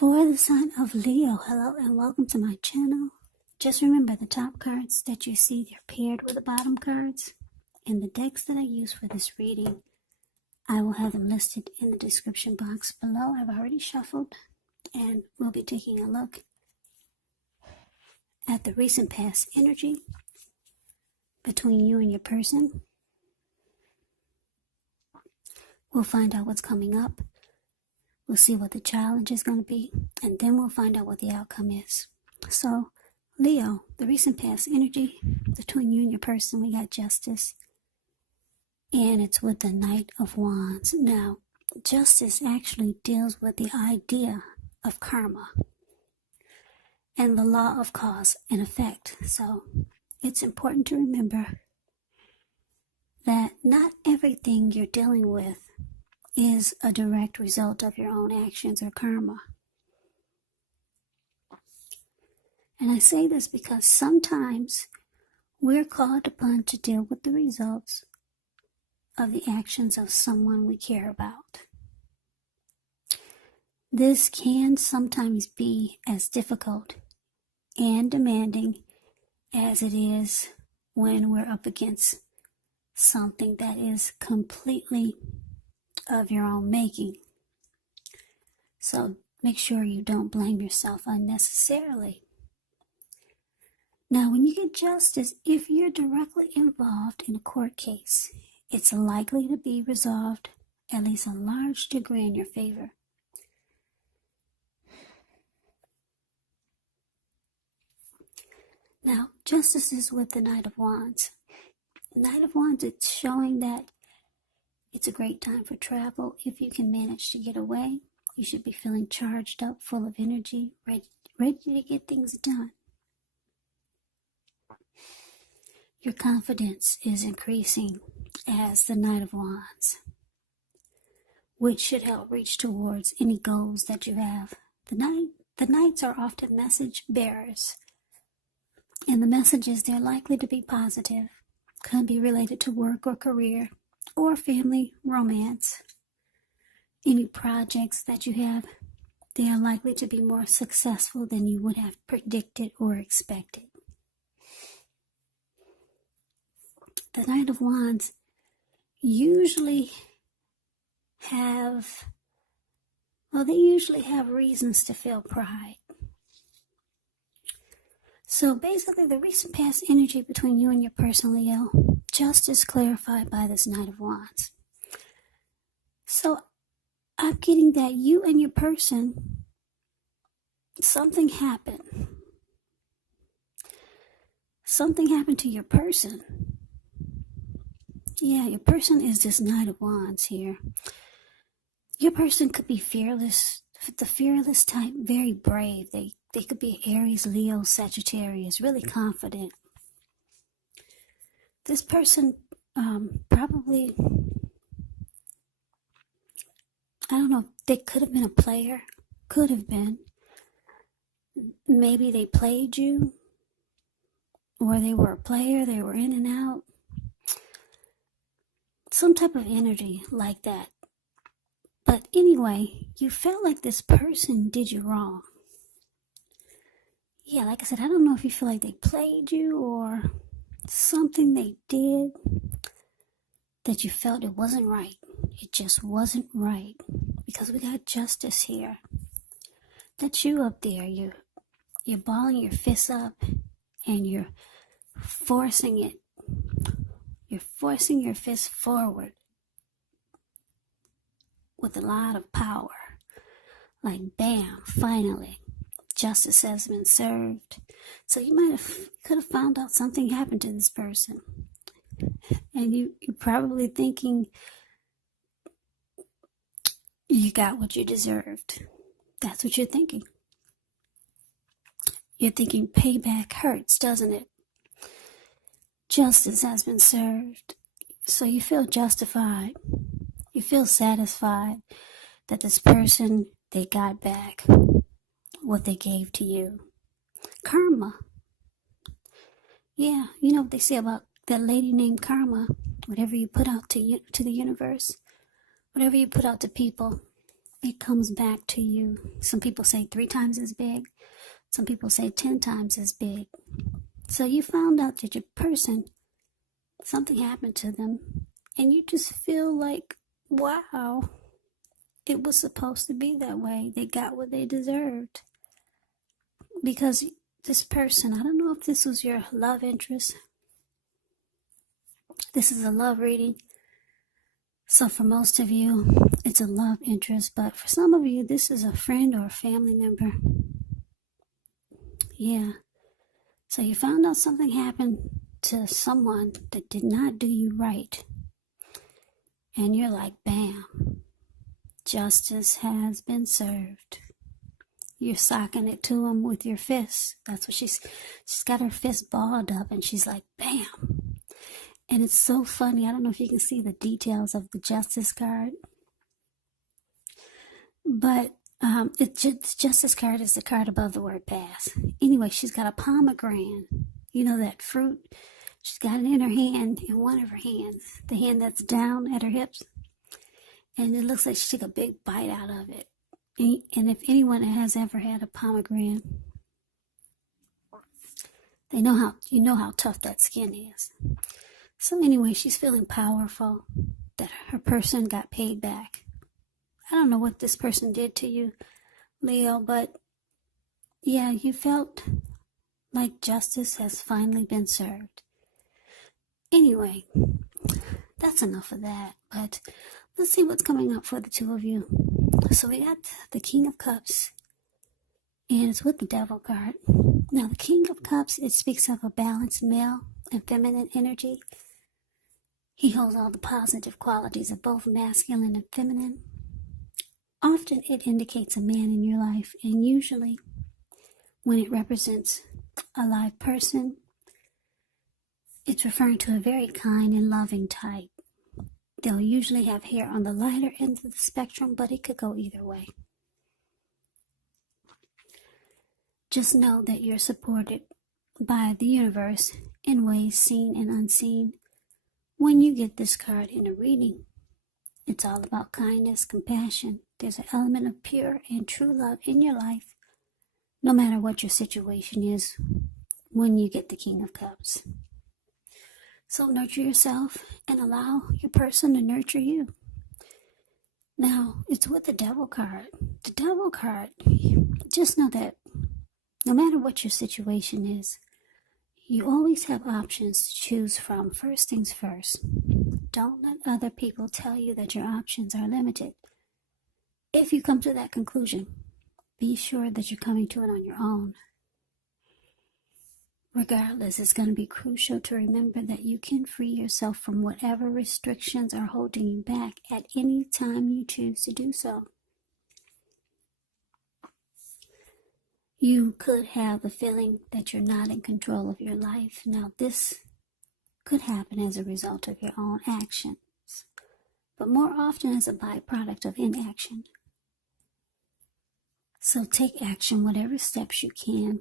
For the sign of Leo, hello and welcome to my channel. Just remember the top cards that you see, they're paired with the bottom cards. And the decks that I use for this reading, I will have them listed in the description box below. I've already shuffled and we'll be taking a look at the recent past energy between you and your person. We'll find out what's coming up. We'll see what the challenge is going to be, and then we'll find out what the outcome is. So, Leo, the recent past energy between you and your person, we got Justice, and it's with the Knight of Wands. Now, Justice actually deals with the idea of karma and the law of cause and effect. So, it's important to remember that not everything you're dealing with is a direct result of your own actions or karma. And I say this because sometimes we're called upon to deal with the results of the actions of someone we care about. This can sometimes be as difficult and demanding as it is when we're up against something that is completely of your own making. So make sure you don't blame yourself unnecessarily. Now, when you get Justice, if you're directly involved in a court case, it's likely to be resolved at least a large degree in your favor. Now, Justice is with the Knight of Wands. The Knight of Wands, it's showing that it's a great time for travel. If you can manage to get away, you should be feeling charged up, full of energy, ready to get things done. Your confidence is increasing as the Knight of Wands, which should help reach towards any goals that you have. The Knights are often message bearers, and the messages, they're likely to be positive, could be related to work or career, or family, romance. Any projects that you have, they are likely to be more successful than you would have predicted or expected. The Knight of Wands usually have reasons to feel pride. So basically, the recent past energy between you and your person, Leo, Justice clarified by this Knight of Wands. So I'm getting that you and your person, something happened. Something happened to your person. Yeah, your person is this Knight of Wands here. Your person could be fearless, the fearless type, very brave. They could be Aries, Leo, Sagittarius, really confident. This person probably, I don't know, they could have been a player, could have been. Maybe they played you, or they were a player, they were in and out. Some type of energy like that. But anyway, you felt like this person did you wrong. Yeah, like I said, I don't know if you feel like they played you or something they did that you felt it wasn't right. It just wasn't right. Because we got Justice here. That's you up there. You're balling your fists up and you're forcing it. You're forcing your fist forward with a lot of power. Like bam, finally. Justice has been served. So you could have found out something happened to this person. And you're probably thinking you got what you deserved. That's what you're thinking. You're thinking payback hurts, doesn't it? Justice has been served. So you feel justified. You feel satisfied that this person, they got back what they gave to you. Karma. Yeah, you know what they say about that lady named Karma. Whatever you put out to the universe, whatever you put out to people, it comes back to you. Some people say 3 times as big. Some people say 10 times as big. So you found out that your person, something happened to them, and you just feel like, wow, it was supposed to be that way. They got what they deserved. Because this person, I don't know if this was your love interest. This is a love reading. So for most of you, it's a love interest. But for some of you, this is a friend or a family member. Yeah. So you found out something happened to someone that did not do you right. And you're like, bam, justice has been served. You're socking it to him with your fist. That's what she's got her fist balled up, and she's like, bam. And it's so funny. I don't know if you can see the details of the justice card. But the justice card is the card above the word pass. Anyway, she's got a pomegranate. You know that fruit? She's got it in her hand, in one of her hands. The hand that's down at her hips. And it looks like she took a big bite out of it. And if anyone has ever had a pomegranate, you know how tough that skin is. So anyway, she's feeling powerful that her person got paid back. I don't know what this person did to you, Leo, but yeah, you felt like justice has finally been served. Anyway, that's enough of that, but let's see what's coming up for the two of you. So we got the King of Cups, and it's with the Devil card. Now, the King of Cups, it speaks of a balanced male and feminine energy. He holds all the positive qualities of both masculine and feminine. Often it indicates a man in your life, and usually when it represents a live person, it's referring to a very kind and loving type. They'll usually have hair on the lighter end of the spectrum, but it could go either way. Just know that you're supported by the universe in ways seen and unseen. When you get this card in a reading, it's all about kindness, compassion. There's an element of pure and true love in your life, no matter what your situation is when you get the King of Cups. So nurture yourself and allow your person to nurture you. Now, it's with the Devil card. The Devil card, just know that no matter what your situation is, you always have options to choose from. First things first. Don't let other people tell you that your options are limited. If you come to that conclusion, be sure that you're coming to it on your own. Regardless, it's going to be crucial to remember that you can free yourself from whatever restrictions are holding you back at any time you choose to do so. You could have the feeling that you're not in control of your life. Now, this could happen as a result of your own actions, but more often as a byproduct of inaction. So take action, whatever steps you can,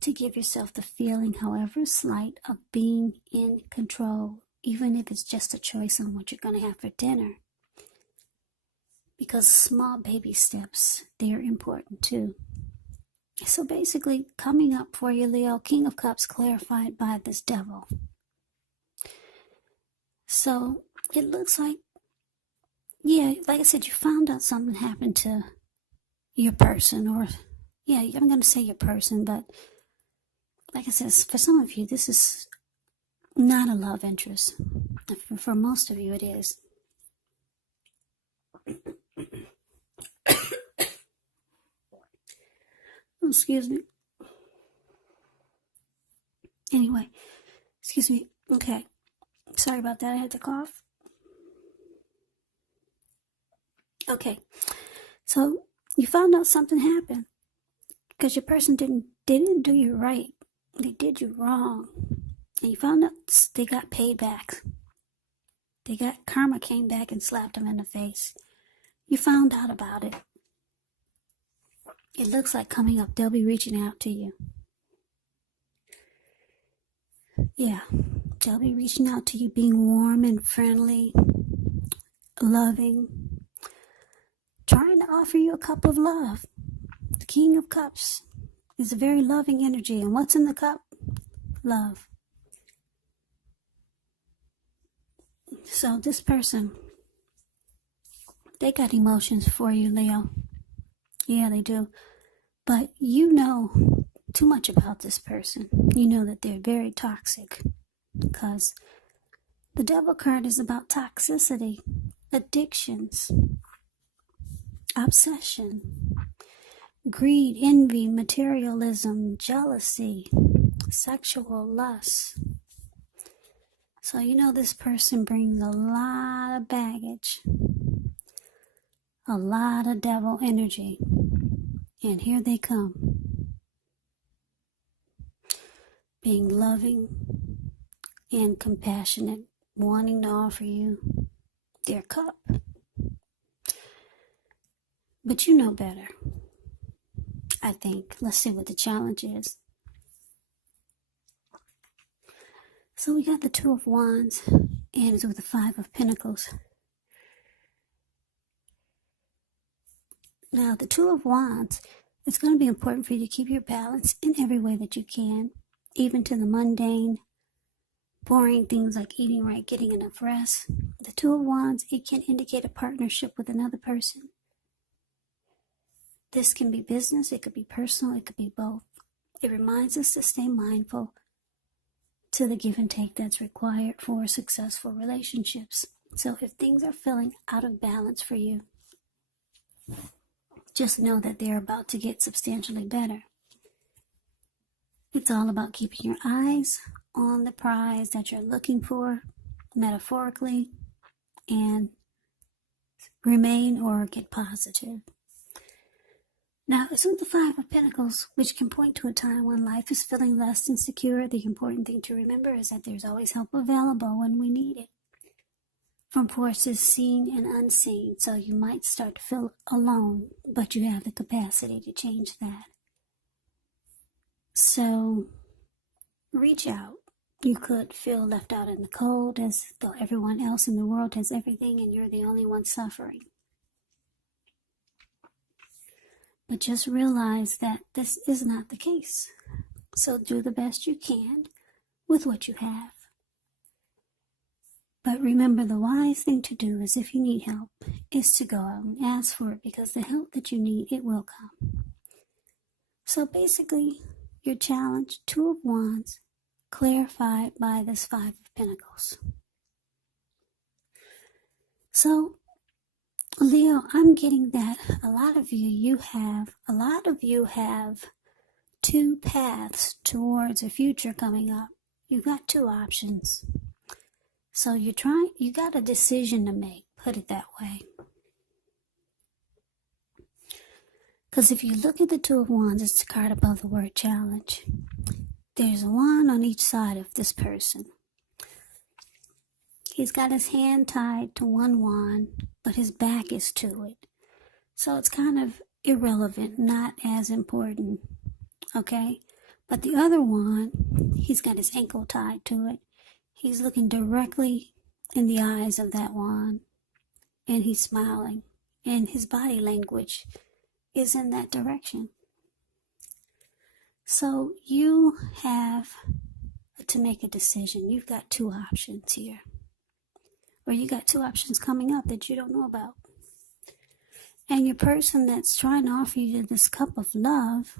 to give yourself the feeling, however slight, of being in control, even if it's just a choice on what you're going to have for dinner. Because small baby steps, they're important too. So basically, coming up for you, Leo, King of Cups clarified by this Devil. So it looks like, yeah, like I said, you found out something happened to your person, or, yeah, I'm going to say your person, but like I said, for some of you, this is not a love interest. For most of you, it is. Oh, excuse me. Anyway, excuse me. Okay. Sorry about that. I had to cough. Okay. So you found out something happened because your person didn't do you right. They did you wrong. And you found out they got paid back. Karma came back and slapped them in the face. You found out about it. It looks like coming up, they'll be reaching out to you. Yeah, they'll be reaching out to you, being warm and friendly, loving. trying to offer you a cup of love. The King of Cups is a very loving energy. And what's in the cup? Love. So this person, they got emotions for you, Leo. Yeah, they do. But you know too much about this person. You know that they're very toxic, because the Devil card is about toxicity, addictions, obsession, greed, envy, materialism, jealousy, sexual lust. So you know this person brings a lot of baggage, a lot of devil energy. And here they come, being loving and compassionate, wanting to offer you their cup. But you know better, I think. Let's see what the challenge is. So we got the Two of Wands, and it's with the Five of Pentacles. Now, the Two of Wands, it's going to be important for you to keep your balance in every way that you can, even to the mundane, boring things like eating right, getting enough rest. The Two of Wands, it can indicate a partnership with another person. This can be business, it could be personal, it could be both. It reminds us to stay mindful to the give and take that's required for successful relationships. So if things are feeling out of balance for you, just know that they're about to get substantially better. It's all about keeping your eyes on the prize that you're looking for, metaphorically, and remain or get positive. Now, it's with the Five of Pentacles, which can point to a time when life is feeling less than secure. The important thing to remember is that there's always help available when we need it, from forces seen and unseen. So you might start to feel alone, but you have the capacity to change that. So reach out. You could feel left out in the cold, as though everyone else in the world has everything and you're the only one suffering. But just realize that this is not the case. So do the best you can with what you have. But remember, the wise thing to do is, if you need help, is to go out and ask for it, because the help that you need, it will come. So basically, your challenge, Two of Wands, clarified by this Five of Pentacles. So Leo, I'm getting that a lot of you have two paths towards a future coming up. You've got two options. So you got a decision to make, put it that way. Because if you look at the Two of Wands, it's the card above the word challenge. There's one on each side of this person. He's got his hand tied to one wand, but his back is to it. So it's kind of irrelevant, not as important, okay? But the other one, he's got his ankle tied to it. He's looking directly in the eyes of that wand, and he's smiling, and his body language is in that direction. So you have to make a decision. You've got two options here. Or you got two options coming up that you don't know about. And your person that's trying to offer you this cup of love,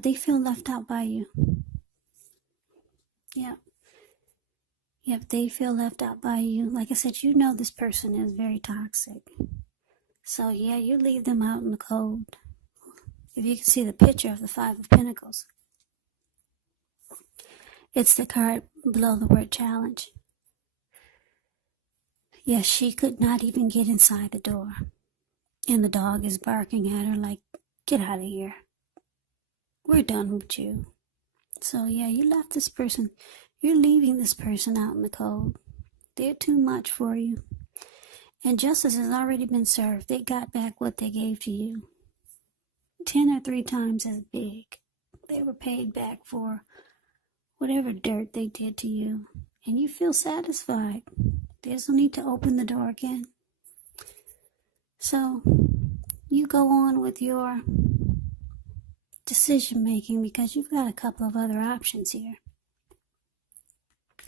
they feel left out by you. Yep, they feel left out by you. Like I said, you know this person is very toxic. So you leave them out in the cold. If you can see the picture of the Five of Pentacles, it's the card below the word challenge. Yes, she could not even get inside the door. And the dog is barking at her like, get out of here. We're done with you. So you left this person. You're leaving this person out in the cold. They're too much for you. And justice has already been served. They got back what they gave to you. 10 or 3 times as big. They were paid back for whatever dirt they did to you. and you feel satisfied. There's no need to open the door again. So you go on with your decision making because you've got a couple of other options here.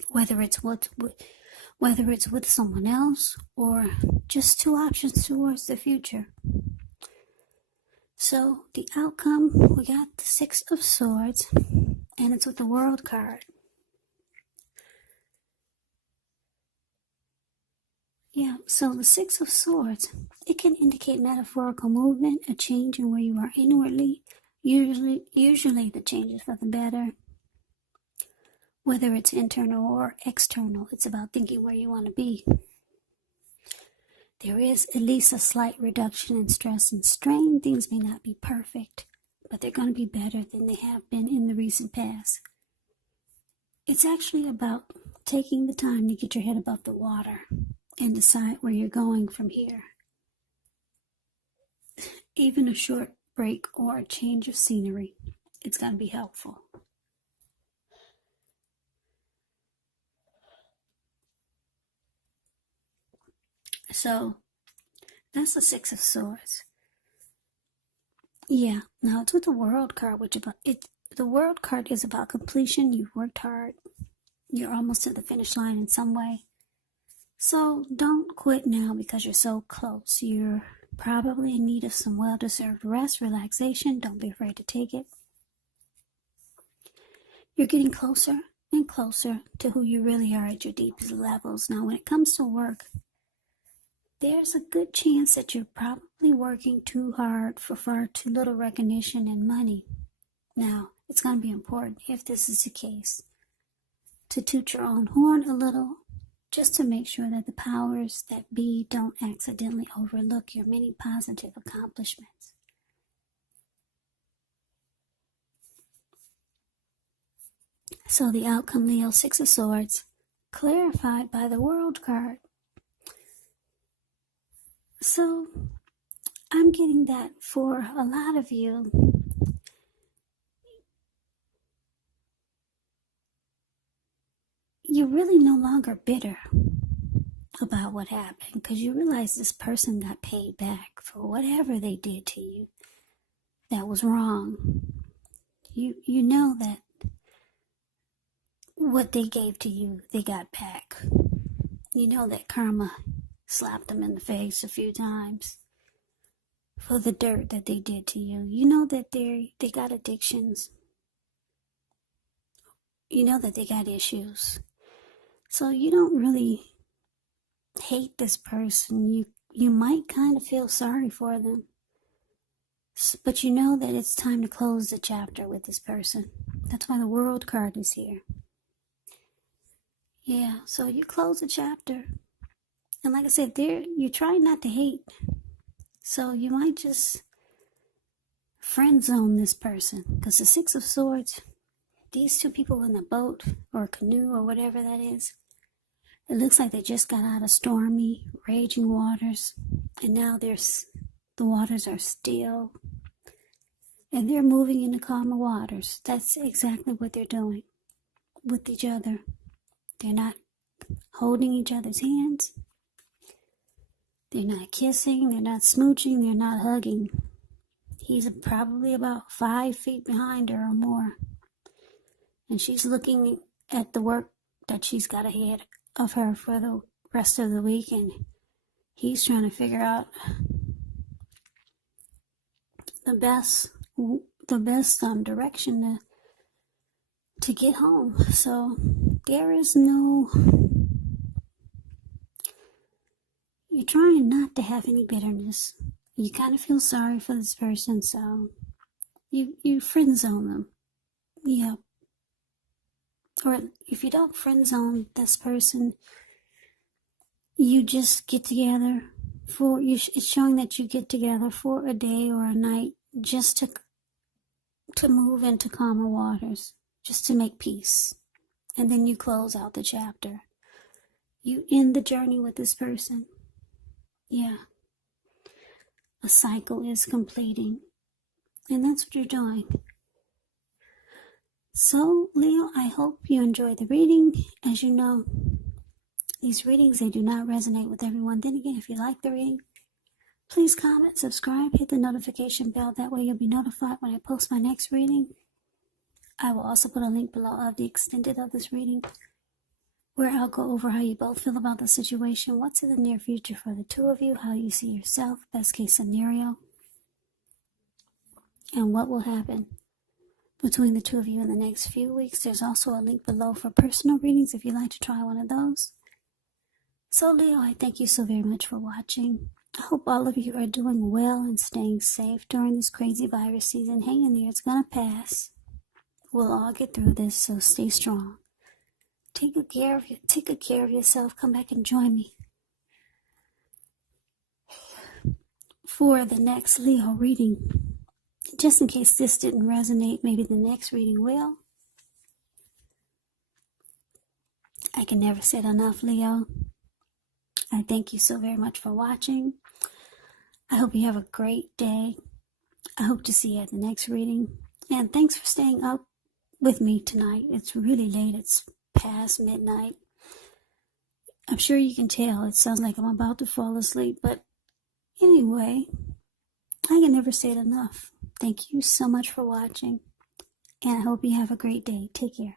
Whether it's with someone else or just two options towards the future. So the outcome, we got the Six of Swords, and it's with the World card. Yeah, so the Six of Swords, it can indicate metaphorical movement, a change in where you are inwardly. Usually the change is for the better. Whether it's internal or external, it's about thinking where you want to be. There is at least a slight reduction in stress and strain. Things may not be perfect, but they're going to be better than they have been in the recent past. It's actually about taking the time to get your head above the water and decide where you're going from here. Even a short break or a change of scenery, it's going to be helpful. So that's the Six of Swords. Yeah, now it's with the World card, the World card is about completion. You've worked hard. You're almost to the finish line in some way. So don't quit now because you're so close. You're probably in need of some well-deserved rest, relaxation. Don't be afraid to take it. You're getting closer and closer to who you really are at your deepest levels. Now, when it comes to work, there's a good chance that you're probably working too hard for far too little recognition and money. Now, it's going to be important, if this is the case, to toot your own horn a little, just to make sure that the powers that be don't accidentally overlook your many positive accomplishments. So the outcome, Leo, Six of Swords, clarified by the World card. So I'm getting that for a lot of you, you're really no longer bitter about what happened because you realize this person got paid back for whatever they did to you that was wrong. You know that what they gave to you, they got back. You know that karma slapped them in the face a few times for the dirt that they did to you. You know that they got addictions. You know that they got issues. So you don't really hate this person. You might kind of feel sorry for them. But you know that it's time to close the chapter with this person. That's why the World card is here. Yeah, so you close the chapter. And like I said, you're trying not to hate. So you might just friend zone this person. Because the Six of Swords, these two people in a boat or a canoe or whatever that is, it looks like they just got out of stormy, raging waters. And now the waters are still. And they're moving into calmer waters. That's exactly what they're doing with each other. They're not holding each other's hands. They're not kissing. They're not smooching. They're not hugging. He's probably about 5 feet behind her or more. And she's looking at the work that she's got ahead of her for the rest of the week. And he's trying to figure out the best direction to get home. So there is you're trying not to have any bitterness. You kind of feel sorry for this person, so you friend zone them. Yeah. Or if you don't friend zone this person, you just get together it's showing that you get together for a day or a night just to move into calmer waters, just to make peace. And then you close out the chapter. You end the journey with this person. Yeah. A cycle is completing. And that's what you're doing. So, Leo, I hope you enjoyed the reading. As you know, these readings, they do not resonate with everyone. Then again, if you like the reading, please comment, subscribe, hit the notification bell. That way you'll be notified when I post my next reading. I will also put a link below of the extended of this reading, where I'll go over how you both feel about the situation, what's in the near future for the two of you, how you see yourself, best case scenario, and what will happen between the two of you in the next few weeks. There's also a link below for personal readings if you'd like to try one of those. So, Leo, I thank you so very much for watching. I hope all of you are doing well and staying safe during this crazy virus season. Hang in there, it's gonna pass. We'll all get through this, so stay strong. Take good care of yourself. Come back and join me for the next Leo reading. Just in case this didn't resonate, maybe the next reading will. I can never say it enough, Leo. I thank you so very much for watching. I hope you have a great day. I hope to see you at the next reading. And thanks for staying up with me tonight. It's really late. It's past midnight. I'm sure you can tell. It sounds like I'm about to fall asleep. But anyway, I can never say it enough. Thank you so much for watching. And I hope you have a great day. Take care.